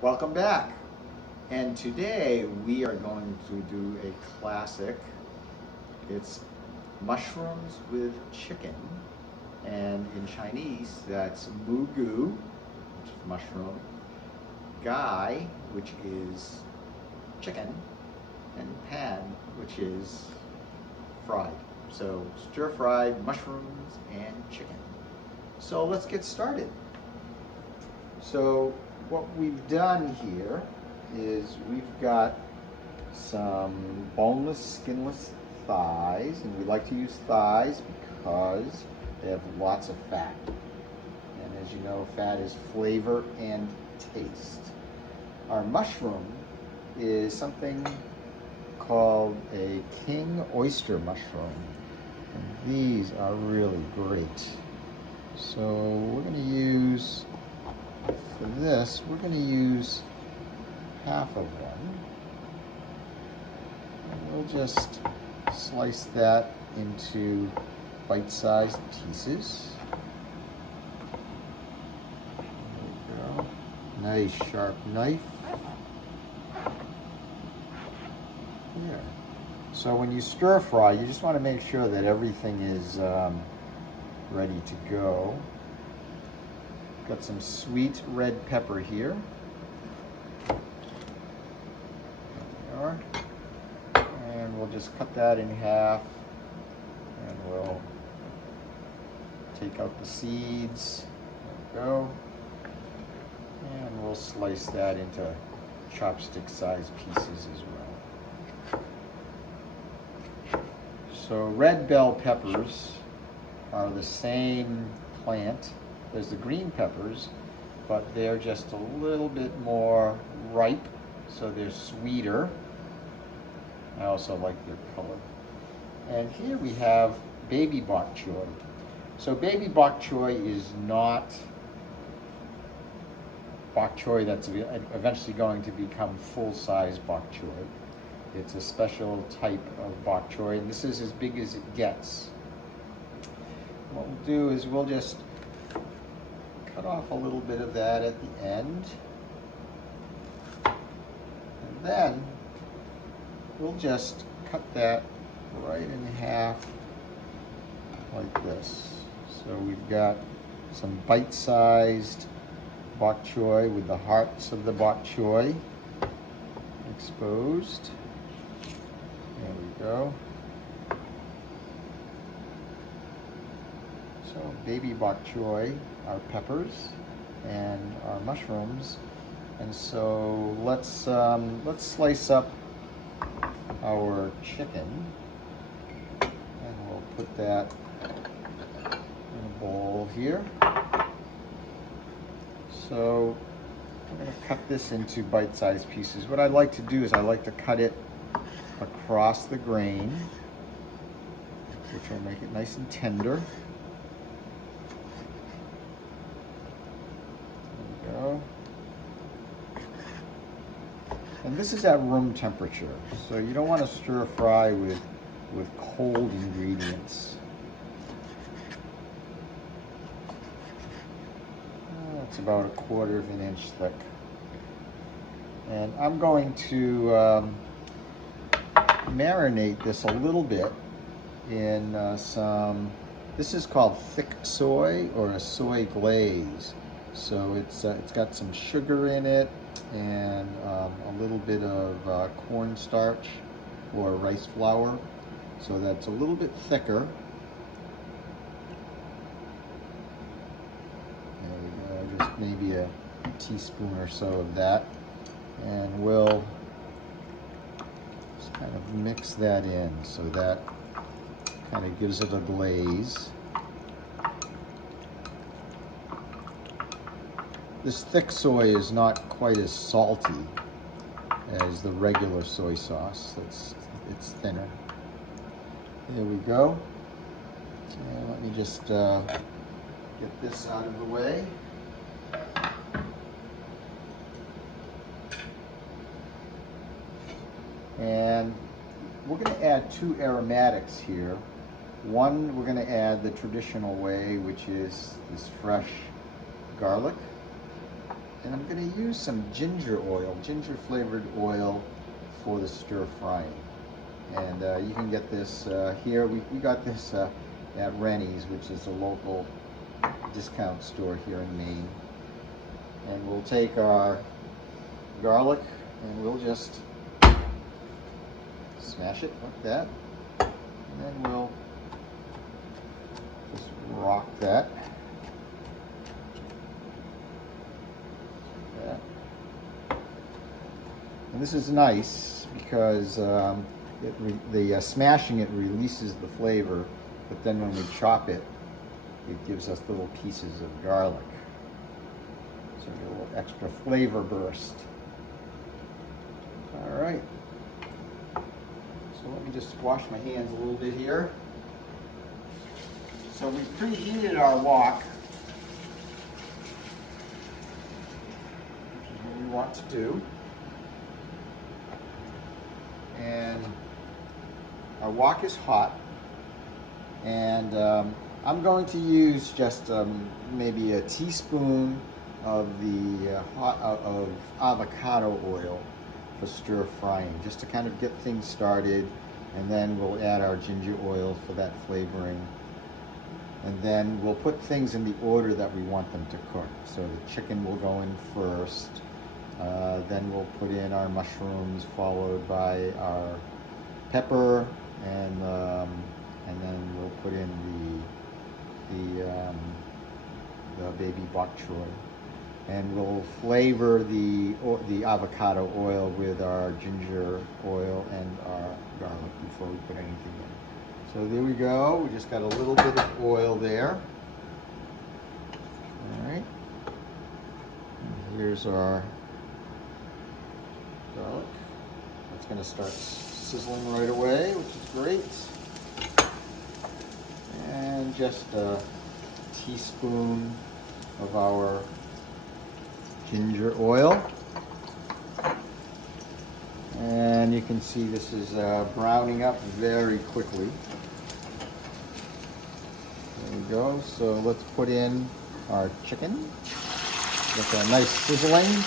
Welcome back. And today we are going to do a classic. It's mushrooms with chicken. And in Chinese, that's Moo Goo, which is mushroom, Gai, which is chicken, and Pan, which is fried. So stir-fried mushrooms and chicken. So let's get started. So what we've done here is we've got some boneless, skinless thighs, and we like to use thighs because they have lots of fat. And as you know, fat is flavor and taste. Our mushroom is something called a king oyster mushroom. And these are really great. So we're going to use, for this, we're going to use half of them. And we'll just slice that into bite-sized pieces. There we go. Nice sharp knife. There. So when you stir fry, you just want to make sure that everything is ready to go. Got some sweet red pepper here. There we are. And we'll just cut that in half, and we'll take out the seeds. There we go. And we'll slice that into chopstick-sized pieces as well. So red bell peppers are the same plant. There's the green peppers, but they're just a little bit more ripe, so they're sweeter. I also like their color. And here we have baby bok choy. So baby bok choy is not bok choy that's eventually going to become full-size bok choy. It's a special type of bok choy, and this is as big as it gets. What we'll do is we'll just cut off a little bit of that at the end. And then we'll just cut that right in half like this. So we've got some bite-sized bok choy with the hearts of the bok choy exposed. There we go. So baby bok choy, our peppers, and our mushrooms. And so let's slice up our chicken, and we'll put that in a bowl here. So I'm going to cut this into bite-sized pieces. What I like to do is I like to cut it across the grain, which will make it nice and tender. There we go. And this is at room temperature, so you don't want to stir fry with cold ingredients. It's about 1/4 of an inch thick. And I'm going to marinate this a little bit in this is called thick soy, or a soy glaze. So it's got some sugar in it, and a little bit of cornstarch or rice flour, so that's a little bit thicker. There we go, just maybe a teaspoon or so of that, and we'll just kind of mix that in so that kind of gives it a glaze. This thick soy is not quite as salty as the regular soy sauce. It's thinner. There we go. And let me just get this out of the way. And we're going to add 2 aromatics here. One, we're going to add the traditional way, which is this fresh garlic. And I'm going to use some ginger oil, ginger flavored oil for the stir frying. And you can get this here. We got this at Rennie's, which is a local discount store here in Maine. And we'll take our garlic and we'll just smash it like that. And then we'll just rock that. And this is nice because the smashing it releases the flavor, but then when we chop it, it gives us little pieces of garlic. So you get a little extra flavor burst. All right. So let me just wash my hands a little bit here. So we preheated our wok, which is what we want to do. And our wok is hot, and I'm going to use just maybe a teaspoon of the of avocado oil for stir frying, just to kind of get things started, and then we'll add our ginger oil for that flavoring, and then we'll put things in the order that we want them to cook. So the chicken will go in first. Then we'll put in our mushrooms, followed by our pepper, and then we'll put in the baby bok choy, and we'll flavor the avocado oil with our ginger oil and our garlic before we put anything in. So there we go. We just got a little bit of oil there. All right. And here's our garlic. It's going to start sizzling right away, which is great. And just a teaspoon of our ginger oil. And you can see this is browning up very quickly. There we go. So let's put in our chicken. Get a nice sizzling.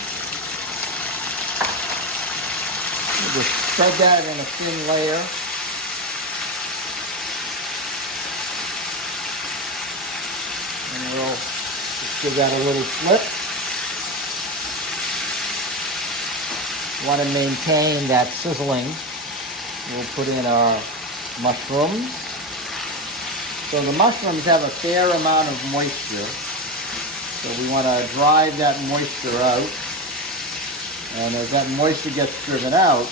Just spread that in a thin layer. And we'll just give that a little flip. Want to maintain that sizzling. We'll put in our mushrooms. So the mushrooms have a fair amount of moisture. So we want to drive that moisture out. And as that moisture gets driven out,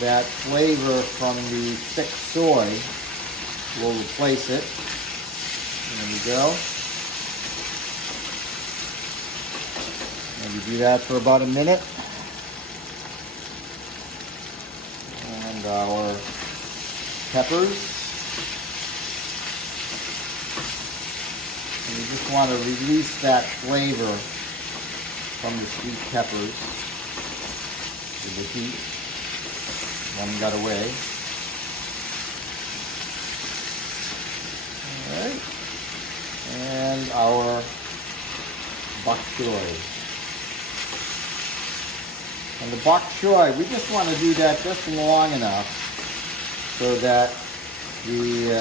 that flavor from the thick soy will replace it. There we go. And we do that for about a minute. And our peppers. And we just want to release that flavor from the sweet peppers with the heat. One got away. All right. And our bok choy. And the bok choy, we just want to do that just long enough so that the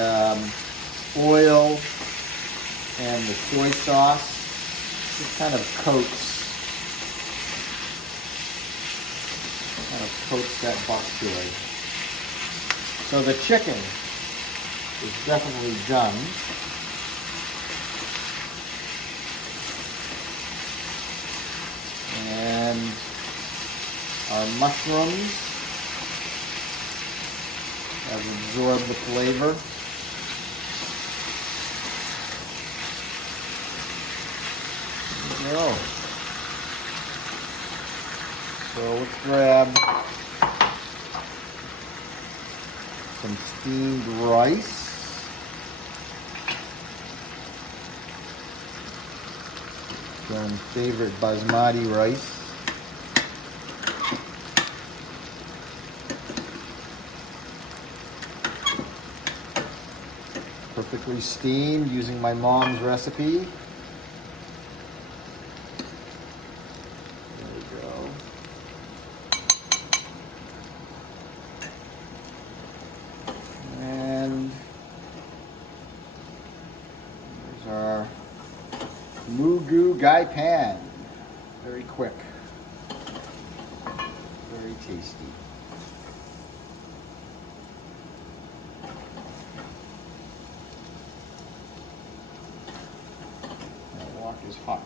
oil and the soy sauce just kind of coats that bok choy. So the chicken is definitely done. And our mushrooms have absorbed the flavor. There we go. So let's grab some steamed rice. Some favorite basmati rice. Perfectly steamed using my mom's recipe. Gai Pan. Very quick. Very tasty. That wok is hot.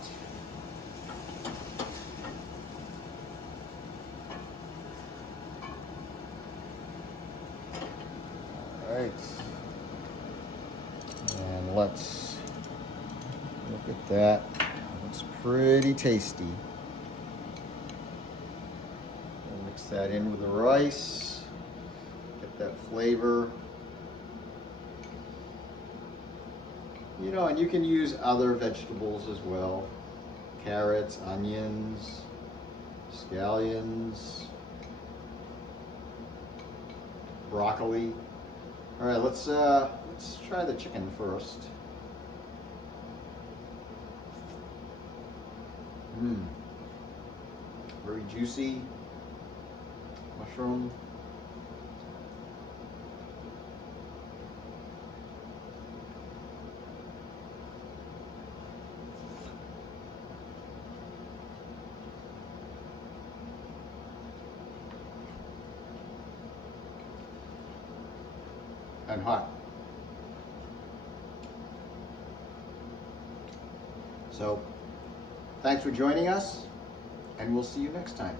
All right. And let's look at that. Looks pretty tasty. We'll mix that in with the rice. Get that flavor. You know, and you can use other vegetables as well. Carrots, onions, scallions, broccoli. All right, let's try the chicken first. Very juicy mushroom. And hot. So, thanks for joining us, and we'll see you next time.